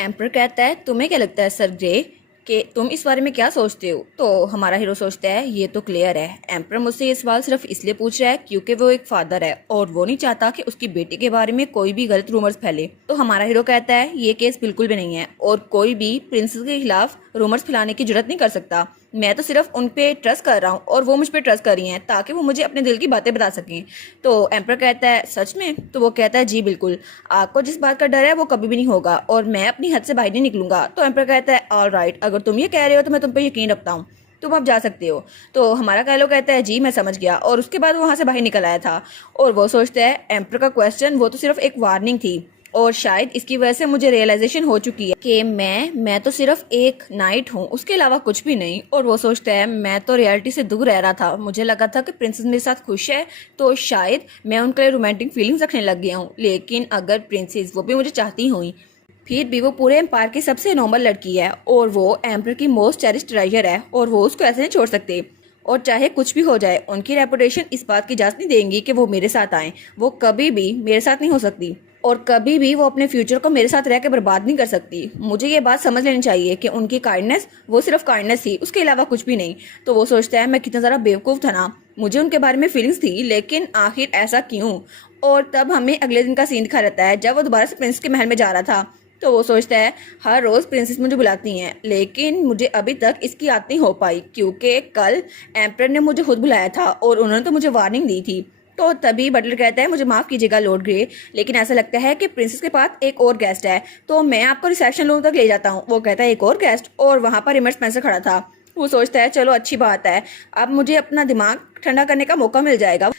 Emperor कहता है तुम्हें क्या लगता है सर ग्रे कि तुम इस बारे में क्या सोचते हो। तो हमारा हीरो सोचता है ये तो क्लियर है, एम्पर मुझसे ये सवाल सिर्फ इसलिए पूछ रहा है क्योंकि वो एक फादर है और वो नहीं चाहता कि उसकी बेटी के बारे में कोई भी गलत रूमर्स फैले। तो हमारा हीरो कहता है ये केस बिल्कुल भी नहीं है और कोई भी प्रिंसेस के खिलाफ रूमर्स फैलाने की जरूरत नहीं कर सकता। मैं तो सिर्फ उन पे ट्रस्ट कर रहा हूँ और वो मुझ पे ट्रस्ट कर रही हैं ताकि वो मुझे अपने दिल की बातें बता सकें। तो एम्पर कहता है सच में? तो वो कहता है जी बिल्कुल, आपको जिस बात का डर है वो कभी भी नहीं होगा और मैं अपनी हद से बाहर नहीं निकलूंगा। तो एम्पर कहता है ऑल राइट, अगर तुम ये कह रहे हो तो मैं तुम पे यकीन रखता हूँ, तुम अब जा सकते हो। तो हमारा कैलो कहता है जी मैं समझ गया और उसके बाद वो वहां से बाहर निकल आया था। और वो सोचता है एम्पर का क्वेश्चन वो तो सिर्फ एक वार्निंग थी और शायद इसकी वजह से मुझे रियलाइजेशन हो चुकी है कि मैं तो सिर्फ एक नाइट हूँ, उसके अलावा कुछ भी नहीं। और वो सोचता है मैं तो रियलिटी से दूर रह रहा था, मुझे लगा था कि प्रिंसेस मेरे साथ खुश है तो शायद मैं उनके लिए रोमांटिक फीलिंग्स रखने लग गया हूँ, लेकिन अगर प्रिंसेस वो भी मुझे चाहती हुई फिर भी वो पूरे एम्पायर की सबसे नॉर्मल लड़की है और वो एम्पर की मोस्ट चेरिश ट्रेजर है और वो उसको ऐसे नहीं छोड़ सकते। और चाहे कुछ भी हो जाए उनकी रेपुटेशन इस बात की इजाजत नहीं देंगी कि वो मेरे साथ आए, वो कभी भी मेरे साथ नहीं हो सकती और कभी भी वो अपने फ्यूचर को मेरे साथ रह के बर्बाद नहीं कर सकती। मुझे ये बात समझ लेनी चाहिए कि उनकी काइंडनेस वो सिर्फ काइंडनेस थी, उसके अलावा कुछ भी नहीं। तो वो सोचता है मैं कितना ज़्यादा बेवकूफ़ था ना, मुझे उनके बारे में फीलिंग्स थी लेकिन आखिर ऐसा क्यों। और तब हमें अगले दिन का सीन दिखा रहता है जब वो दोबारा से प्रिंस के महल में जा रहा था। तो वो सोचता है हर रोज़ प्रिंसेस मुझे बुलाती हैं लेकिन मुझे अभी तक इसकी याद नहीं हो पाई क्योंकि कल एम्पर ने मुझे खुद बुलाया था और उन्होंने तो मुझे वार्निंग दी थी। तो तभी बटलर कहता है मुझे माफ़ कीजिएगा लॉर्ड ग्रे, लेकिन ऐसा लगता है कि प्रिंसेस के पास एक और गेस्ट है तो मैं आपको रिसेप्शन रूम तक ले जाता हूँ। वो कहता है एक और गेस्ट, और वहाँ पर रिमर स्पेंसर खड़ा था। वो सोचता है चलो अच्छी बात है, अब मुझे अपना दिमाग ठंडा करने का मौका मिल जाएगा।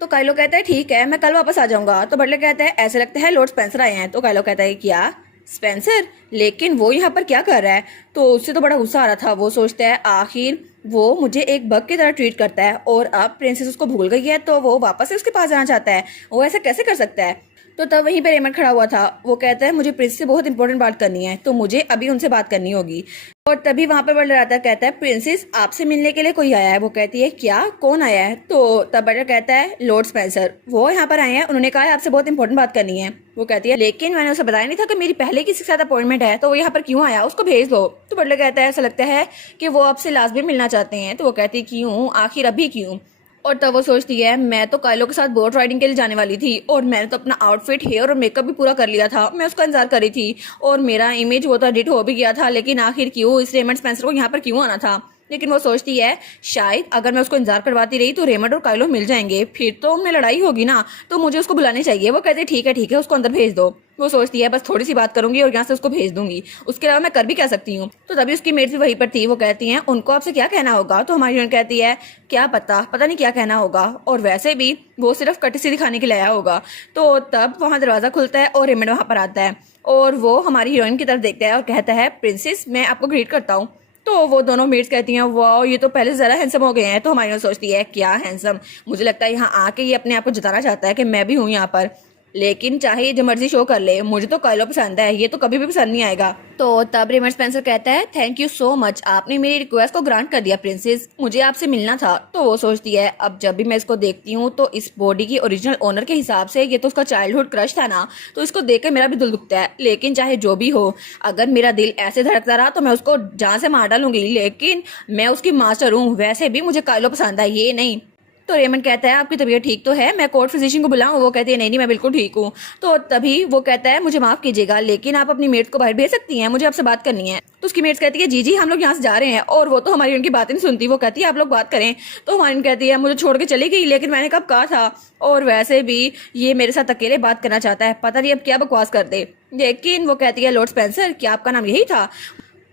तो काइलो कहता है ठीक है मैं कल वापस आ जाऊंगा। तो बटलर कहता है ऐसा लगता है लॉर्ड स्पेंसर आए हैं। तो काइलो कहता है क्या स्पेंसर, लेकिन वो यहाँ पर क्या कर रहा है। तो उससे तो बड़ा गुस्सा आ रहा था। वो सोचता है आखिर वो मुझे एक बग की तरह ट्रीट करता है और अब प्रिंसेस उसको भूल गई है तो वो वापस से उसके पास जाना चाहता है, वो ऐसा कैसे कर सकता है। तो तब वहीं पे रेमंड खड़ा हुआ था। वो कहता है मुझे प्रिंस से बहुत इंपॉर्टेंट बात करनी है तो मुझे अभी उनसे बात करनी होगी। और तभी वहां पर बटलर आता है, कहता है प्रिंसेस आपसे मिलने के लिए कोई आया है। वो कहती है क्या, कौन आया है। तो तब बटलर कहता है लॉर्ड स्पेंसर, वो यहाँ पर आए हैं, उन्होंने कहा है आपसे बहुत इंपॉर्टेंट बात करनी है। वो कहती है लेकिन मैंने उसे बताया नहीं था कि मेरी पहले किसी के साथ अपॉइंटमेंट है, तो वो यहाँ पर क्यों आया, उसको भेज दो। तो बटलर कहता है ऐसा लगता है कि वो आपसे लास्ट भी मिलना चाहते हैं। तो वो कहती है क्यों, आखिर अभी क्यों। और तब वो सोचती है मैं तो काइलो के साथ बोट राइडिंग के लिए जाने वाली थी और मैंने तो अपना आउटफिट, हेयर और मेकअप भी पूरा कर लिया था, मैं उसका इंतजार कर रही थी और मेरा इमेज वो तो एडिट हो भी गया था, लेकिन आखिर क्यों इस रेमंड स्पेंसर को यहाँ पर क्यों आना था। लेकिन वो सोचती है शायद अगर मैं उसको इंतजार करवाती रही तो रेमंड और काइलो मिल जाएंगे, फिर तो उनमें लड़ाई होगी ना, तो मुझे उसको बुलाने चाहिए। वो कहते हैं ठीक है उसको अंदर भेज दो। वो सोचती है बस थोड़ी सी बात करूंगी और यहाँ से उसको भेज दूंगी, उसके अलावा मैं कर भी क्या सकती हूँ। तो तभी उसकी मेट भी वहीं पर थी। वो कहती हैं उनको आपसे क्या कहना होगा। तो हमारी हीरोइन कहती है क्या पता नहीं क्या कहना होगा, और वैसे भी वो सिर्फ कटिसी दिखाने के लिए आया होगा। तो तब वहाँ दरवाजा खुलता है और रेमंड वहाँ पर आता है और वो हमारी हीरोइन की तरफ देखता है और कहता है प्रिंसेस मैं आपको ग्रीट करता हूँ। तो वो दोनों मेट्स कहती हैं वाह ये तो पहले से ज़्यादा हैंडसम हो गए हैं। तो हमारी सोचती है क्या हैंडसम, मुझे लगता है यहाँ आके ये अपने आप को जताना चाहता है कि मैं भी हूँ यहाँ पर, लेकिन चाहे ये जो मर्जी शो कर ले मुझे तो काइलो पसंद है, ये तो कभी भी पसंद नहीं आएगा। तो तब रेमंड स्पेंसर कहता है थैंक यू सो मच, आपने मेरी रिक्वेस्ट को ग्रांट कर दिया प्रिंसेस, मुझे आपसे मिलना था। तो वो सोचती है अब जब भी मैं इसको देखती हूँ तो इस बॉडी की ओरिजिनल ओनर के हिसाब से ये तो उसका चाइल्डहुड क्रश था ना, तो इसको देख कर मेरा भी दिल दुखता है। लेकिन चाहे जो भी हो, अगर मेरा दिल ऐसे धड़कता रहा तो मैं उसको जान से मार डालूंगी, लेकिन मैं उसकी मास्टर हूँ, वैसे भी मुझे काइलो पसंद है ये नहीं। तो रेमंड कहता है आपकी तबीयत ठीक तो है, मैं कोर्ट फिजिशियन को बुलाऊं। वो कहती है नहीं मैं बिल्कुल ठीक हूँ। तो तभी वो कहता है मुझे माफ कीजिएगा लेकिन आप अपनी मेट को बाहर भेज सकती हैं, मुझे आपसे बात करनी है। तो उसकी मेट्स कहती है जी हम लोग यहाँ से जा रहे हैं, और वो तो हमारी उनकी बातें नहीं सुनती। वो कहती है आप लोग बात करें। तो हमारी कहती है मुझे छोड़ के चली गई, लेकिन मैंने कब कहा था, और वैसे भी ये मेरे साथ अकेले बात करना चाहता है, पता नहीं अब क्या बकवास कर दे। लेकिन वो कहती है लॉर्ड स्पेंसर क्या आपका नाम यही था।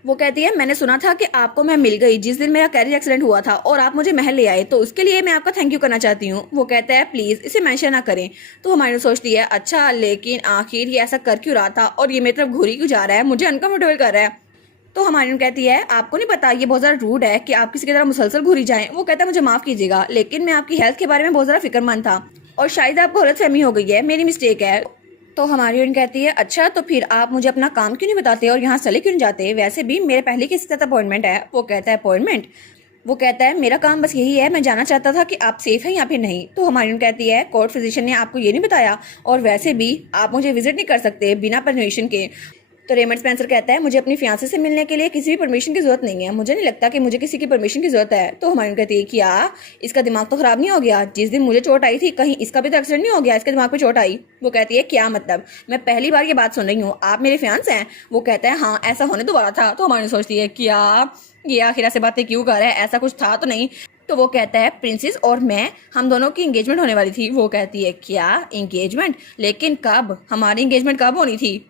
वो कहती है मैंने सुना था कि आपको मैं मिल गई जिस दिन मेरा कैरियर एक्सीडेंट हुआ था और आप मुझे महल ले आए, तो उसके लिए मैं आपका थैंक यू करना चाहती हूँ। वो कहता है प्लीज इसे मेंशन ना करें। तो हमारी सोचती है अच्छा लेकिन आखिर ये ऐसा कर क्यों रहा था और ये मेरी तरफ घूरी क्यों जा रहा है, मुझे अनकंफर्टेबल कर रहा है। तो हमारी कहती है आपको नहीं पता ये बहुत ज़्यादा रूड है कि आप किसी की तरह मुसलसल घूरी जाएं। वो कहता है मुझे माफ़ कीजिएगा लेकिन मैं आपकी हेल्थ के बारे में बहुत ज़्यादा फिक्रमंद था और शायद आपको गलतफहमी हो गई है, मेरी मिस्टेक है। तो हमारी हीरोइन कहती है अच्छा तो फिर आप मुझे अपना काम क्यों नहीं बताते और यहाँ चले क्यों नहीं जाते, वैसे भी मेरे पहले किसी के साथ अपॉइंटमेंट है। वो कहता है अपॉइंटमेंट, वो कहता है मेरा काम बस यही है, मैं जानना चाहता था कि आप सेफ हैं या फिर नहीं। तो हमारी हीरोइन कहती है कोर्ट फिजिशियन ने आपको ये नहीं बताया और वैसे भी आप मुझे विजिट नहीं कर सकते बिना परमिशन के। तो रेमंड स्पेंसर कहता है मुझे अपनी फियांसे से मिलने के लिए किसी भी परमिशन की जरूरत नहीं है, मुझे नहीं लगता कि मुझे किसी की परमिशन की जरूरत है। तो हमारी कहती है क्या इसका दिमाग तो खराब नहीं हो गया? जिस दिन मुझे चोट आई थी कहीं इसका भी तो एक्सीडेंट नहीं हो गया, इसके दिमाग पे चोट आई? वो कहती है क्या मतलब, मैं पहली बार ये बात सुन रही हूँ, आप मेरे फियांसे हैं? वो कहता है हाँ ऐसा होने तो वाला था। तो हमारी सोचती है क्या ये आखिर ऐसे बातें क्यों कर रहा है, ऐसा कुछ था तो नहीं। तो वो कहता है प्रिंसेस और मैं, हम दोनों की एंगेजमेंट होने वाली थी। वो कहती है क्या एंगेजमेंट, लेकिन कब, हमारी एंगेजमेंट कब होनी थी?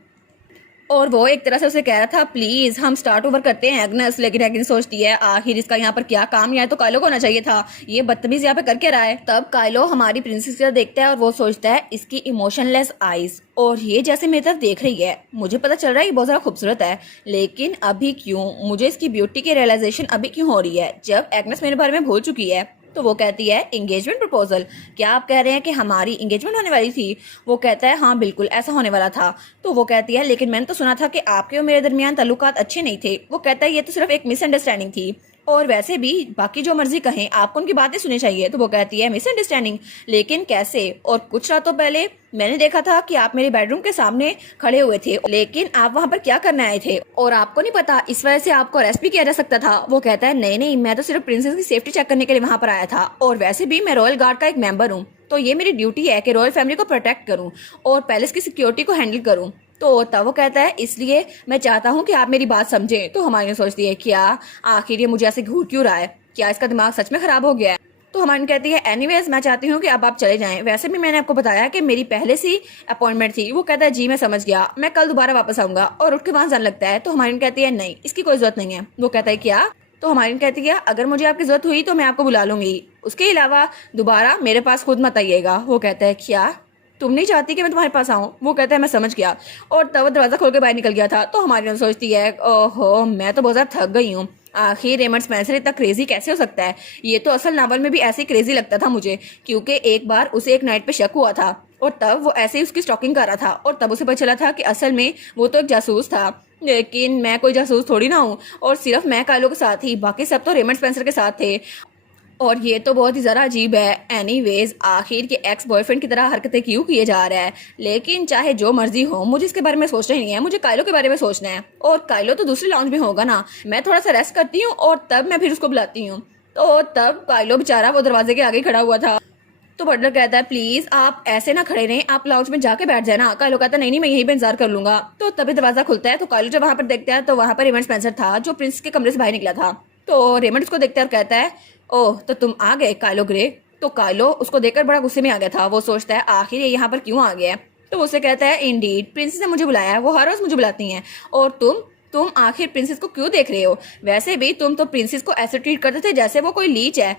और वो एक तरह से उसे कह रहा था प्लीज हम स्टार्ट ओवर करते हैं एग्नेस, लेकिन एग्नेस सोचती है आखिर इसका यहाँ पर क्या काम, या तो कायलो को होना चाहिए था, ये बदतमीज यहाँ पे कर क्या रहा है। तब कायलो हमारी प्रिंसेस की तरफ देखता है और वो सोचता है इसकी इमोशनलेस आईज, और ये जैसे मेरी तरफ देख रही है मुझे पता चल रहा है ये बहुत ज्यादा खूबसूरत है, लेकिन अभी क्यों मुझे इसकी ब्यूटी की रियलाइजेशन अभी क्यों हो रही है जब एग्नेस मेरे बारे में भूल चुकी है। तो वो कहती है एंगेजमेंट प्रपोजल, क्या आप कह रहे हैं कि हमारी एंगेजमेंट होने वाली थी? वो कहता है हाँ बिल्कुल ऐसा होने वाला था। तो वो कहती है लेकिन मैंने तो सुना था कि आपके और मेरे दरमियान ताल्लुकात अच्छे नहीं थे। वो कहता है ये तो सिर्फ एक मिसअंडरस्टैंडिंग थी, और वैसे भी बाकी जो मर्जी कहें आपको उनकी बातें सुननी चाहिए। तो वो कहती है मिसअंडरस्टैंडिंग, लेकिन कैसे? और कुछ रातों पहले मैंने देखा था कि आप मेरे बेडरूम के सामने खड़े हुए थे, लेकिन आप वहाँ पर क्या करने आए थे और आपको नहीं पता इस वजह से आपको अरेस्ट भी किया जा सकता था। वो कहता है नहीं नहीं, मैं तो सिर्फ प्रिंसेस की सेफ्टी चेक करने के लिए वहाँ पर आया था, और वैसे भी मैं रॉयल गार्ड का एक मेंबर हूँ, तो ये मेरी ड्यूटी है कि रॉयल फैमिली को प्रोटेक्ट करूँ और पैलेस की सिक्योरिटी को हैंडल करूँ। तो तब वो कहता है इसलिए मैं चाहता हूँ कि आप मेरी बात समझें। तो हमारी सोचती है क्या आखिर ये मुझे ऐसे घूर क्यों रहा है, क्या इसका दिमाग सच में खराब हो गया है? तो हमारी कहती है एनीवेज मैं चाहती हूँ कि अब आप चले जाएं, वैसे भी मैंने आपको बताया कि मेरी पहले से अपॉइंटमेंट थी। वो कहता है जी मैं समझ गया, मैं कल दोबारा वापस आऊंगा, और उठ के वहां जाने लगता है। तो हमारी कहती है नहीं इसकी कोई जरूरत नहीं है। वो कहता है क्या? तो हमारी कहती है अगर मुझे आपकी जरूरत हुई तो मैं आपको बुला लूंगी, उसके अलावा दोबारा मेरे पास खुद मत आइएगा। वो कहता है क्या तुम नहीं चाहती कि मैं तुम्हारे पास आऊं? वो कहता है मैं समझ गया, और तब वो दरवाजा खोल के बाहर निकल गया था। तो हमारी सोचती है ओहो मैं तो बहुत ज्यादा थक गई हूँ, आखिर रेमंड स्पेंसर इतना क्रेजी कैसे हो सकता है? ये तो असल नावल में भी ऐसे ही क्रेजी लगता था मुझे, क्योंकि एक बार उसे एक नाइट पे शक हुआ था और तब वो ऐसे ही उसकी स्टॉकिंग कर रहा था, और तब उसे पता चला था कि असल में वो तो एक जासूस था, लेकिन मैं कोई जासूस थोड़ी ना हूँ, और सिर्फ मैं कायलो के साथ ही, बाकी सब तो रेमंड स्पेंसर के साथ थे। और ये तो बहुत ही ज़रा अजीब है। एनीवेज आखिर के एक्स बॉयफ्रेंड की तरह हरकतें क्यों किए जा रहा है, लेकिन चाहे जो मर्जी हो मुझे इसके बारे में सोचना ही नहीं है, मुझे कायलो के बारे में सोचना है, और कायलो तो दूसरी लॉन्च में होगा ना, मैं थोड़ा सा रेस्ट करती हूँ और तब मैं फिर उसको बुलाती हूँ। तो तब कायलो बेचारा वो दरवाजे के आगे खड़ा हुआ था। तो बटलर कहता है प्लीज आप ऐसे ना खड़े रहें, आप लाउंज में जाके बैठ जाए ना। कायलो कहता है नहीं नहीं मैं यहीं पे इंतजार कर लूंगा। तो तभी दरवाजा खुलता है, तो कायलो जब वहां पर देखता है तो वहां पर रेमंड स्पेंसर था जो प्रिंस के कमरे से बाहर निकला था। तो रेमंड उसको देखता है और कहता है ओह तो तुम आ गए कायलो ग्रे। तो कायलो उसको देखकर बड़ा गुस्से में आ गया था। वो सोचता है आखिर ये यहाँ पर क्यों आ गया है। तो उसे कहता है इंडीड प्रिंसेस ने मुझे बुलाया है, वो हर रोज मुझे बुलाती हैं, और तुम आखिर प्रिंसेस को क्यों देख रहे हो? वैसे भी तुम तो प्रिंसेस को ऐसे ट्रीट करते थे जैसे वो कोई लीच है,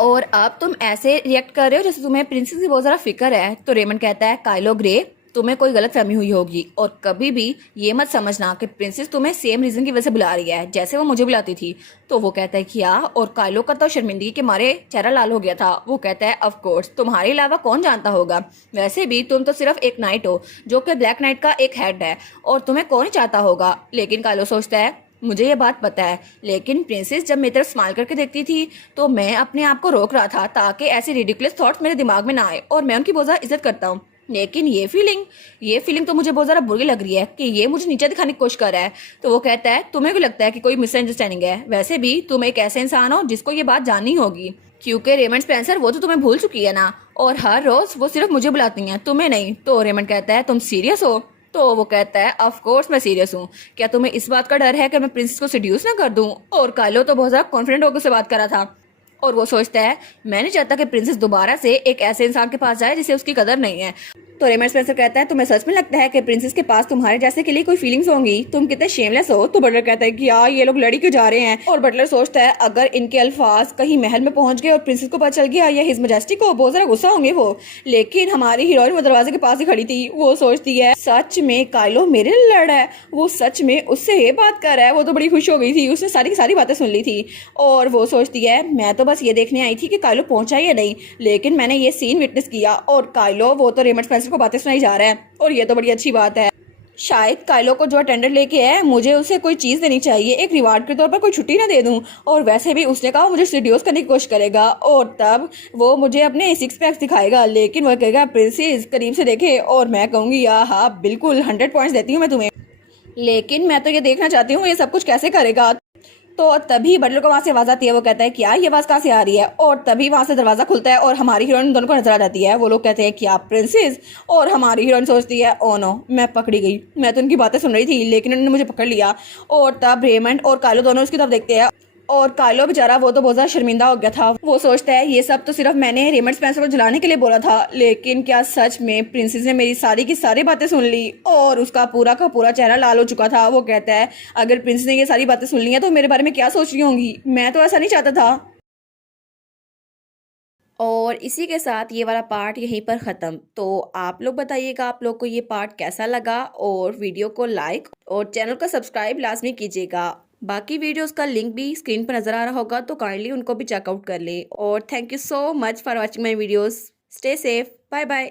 और अब तुम ऐसे रिएक्ट कर रहे हो जैसे तुम्हें प्रिंसेस की बहुत ज़्यादा फिक्र है। तो रेमंड कहता है कायलो ग्रे तुम्हें कोई गलत फहमी हुई होगी, और कभी भी ये मत समझना कि प्रिंसेस तुम्हें सेम रीजन की वजह से बुला रही है जैसे वो मुझे बुलाती थी। तो वो कहता है क्या? और कायलो का तो शर्मिंदगी के मारे चेहरा लाल हो गया था। वो कहता है ऑफ कोर्स तुम्हारे अलावा कौन जानता होगा, वैसे भी तुम तो सिर्फ एक नाइट हो जो कि ब्लैक नाइट का एक हेड है, और तुम्हें कौन चाहता होगा। लेकिन कायलो सोचता है मुझे ये बात पता है, लेकिन प्रिंसेस जब मेरी तरफ स्माइल करके देखती थी तो मैं अपने आप को रोक रहा था ताकि ऐसे रिडिकुलस थॉट्स मेरे दिमाग में ना आए, और मैं उनकी बहुत ज्यादा इज्जत करता हूँ। लेकिन ये फीलिंग तो मुझे बहुत ज्यादा बुरी लग रही है कि ये मुझे नीचे दिखाने की कोशिश कर रहा है। तो वो कहता है तुम्हें भी लगता है कि कोई मिसअंडरस्टैंडिंग है, वैसे भी तुम एक ऐसे इंसान हो जिसको ये बात जाननी होगी, क्योंकि रेमंड स्पेंसर वो तो तुम्हें भूल चुकी है ना, और हर रोज वो सिर्फ मुझे बुलाती हैं तुम्हें नहीं। तो रेमंड कहता है तुम सीरियस हो? तो वो कहता है ऑफ कोर्स मैं सीरियस हूँ, क्या तुम्हें इस बात का डर है कि मैं प्रिंसेस को सेड्यूस ना कर दूं? और कायलो तो बहुत ज्यादा कॉन्फिडेंट होकर से बात कर रहा था, और वो सोचता है मैं नहीं चाहता कि प्रिंसेस दोबारा से एक ऐसे इंसान के पास जाए जिसे उसकी कदर नहीं है। तो रेमंड स्पेंसर कहता है तुम्हें सच में लगता है कि प्रिंसेस के पास तुम्हारे जैसे के लिए कोई फीलिंग्स होंगी? तुम कितने शेमलेस हो। तो बटलर कहता है कि यार ये लोग लड़ी क्यों जा रहे हैं, और बटलर सोचता है अगर इनके अल्फाज कहीं महल में पहुंच गए और प्रिंसेस को पता चल गया या हिज मैजेस्टी को, बहुत ज्यादा गुस्सा होंगे वो। लेकिन हमारी हीरोइन वो दरवाजे के पास ही खड़ी थी। वो सोचती है सच में कायलो मेरे लिए लड़ रहा है, वो सच में उससे ये बात कर रहा है। वो तो बड़ी खुश हो गई थी, उसने सारी की सारी बातें सुन ली थी, और वो सोचती है मैं तो बस ये देखने आई थी कि कायलो पहुंचा या नहीं, लेकिन मैंने ये सीन विटनेस किया, और कायलो वो तो रेमंड स्पेंसर को बातें सुनाई जा रहा है, और ये तो बड़ी अच्छी बात है। शायद कायलो को जो अटेंडर लेके है मुझे उसे कोई चीज देनी चाहिए, एक रिवार्ड के तौर पर कोई छुट्टी ना दे दूं, और वैसे भी उसने कहा मुझे सीड्यूस करने की कोशिश करेगा, और तब वो मुझे अपने 6 पैक्स दिखाएगा, लेकिन वो कहेगा प्रिंसेस करीब से देखे, और मैं कहूंगी हाँ बिल्कुल 100 पॉइंट्स देती हूँ मैं तुम्हें। लेकिन मैं तो ये देखना चाहती हूँ ये सब कुछ कैसे करेगा। तो तभी बटलर को वहां से आवाज आती है। वो कहता है क्या ये आवाज कहाँ से आ रही है, और तभी वहां से दरवाजा खुलता है और हमारी हीरोइन दोनों को नजर आ जाती है। वो लोग कहते हैं क्या प्रिंसेस, और हमारी हीरोइन सोचती है ओ नो मैं पकड़ी गई, मैं तो उनकी बातें सुन रही थी लेकिन उन्होंने मुझे पकड़ लिया। और तब रेमंड और कालो दोनों उसकी तरफ देखते हैं, और कालो बेचारा वो तो बहुत ज्यादा शर्मिंदा हो गया था। वो सोचता है ये सब तो सिर्फ मैंने रेमंड स्पेंसर को जलाने के लिए बोला था, लेकिन क्या सच में प्रिंसेस ने मेरी सारी की सारी बातें सुन ली। और उसका पूरा का पूरा चेहरा लाल हो चुका था। वो कहता है अगर प्रिंसेस ने ये सारी बातें सुन ली हैं तो मेरे बारे में क्या सोच रही होंगी, मैं तो ऐसा नहीं चाहता था। और इसी के साथ ये वाला पार्ट यहीं पर ख़त्म। तो आप लोग बताइएगा आप लोग को ये पार्ट कैसा लगा, और वीडियो को लाइक और चैनल को सब्सक्राइब लाजमी कीजिएगा। बाकी वीडियोस का लिंक भी स्क्रीन पर नज़र आ रहा होगा, तो काइंडली उनको भी चेकआउट कर लें। और thank you so much for watching my videos. Stay safe, bye bye.